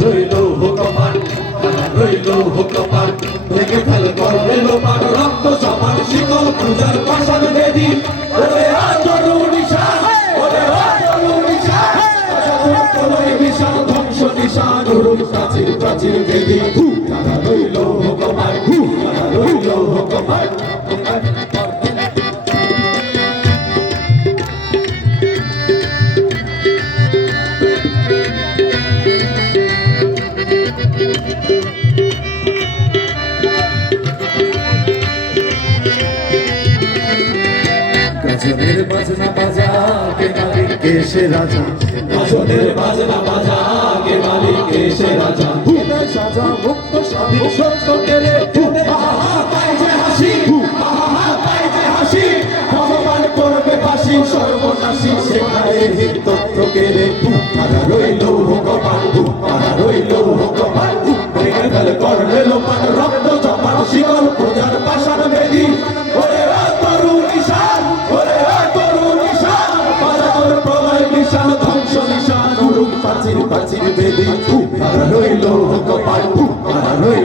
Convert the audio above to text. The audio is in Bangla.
রইল হুকমান তারা রইল হুকমান ভেঙে ফেল করবে লোপান রক্ত সমান শিকল পূজার পাশান বেদি ওরে আতরু নিশান ওরে আতরু নিশান তোলই বিশাল ধ্বংস নিশান উরুম প্রাচীর প্রাচীর বেদি তারা রইল হুকমান তারা রইল হুকমান গাজনের বাজনা বাজা কে মালিক কে সে রাজা গাজনের বাজনা বাজা কে মালিক কে সে রাজা হৃদয় সাজা মুক্ত স্বাধীন সত্য কেড়ে আহা পাই যে হাসি আহা পাই যে হাসি ভগবান করবে ফাঁসি সর্বনাশী শেখায় হিত তত্ত্ব কেড়ে তারা রইল হুকমান তারা রইল হুকমান ভেঙে ফেল করবে লোপান রক্ত জমান শিকল পূজার পাশান বেদি ওরে তরু নিশান ওরে তরু নিশান পাজার প্রলয় নিশান ধ্বংস নিশান উরুম প্রাচীর প্রাচীর বেদি তারা রইল হুকমান তারা রইল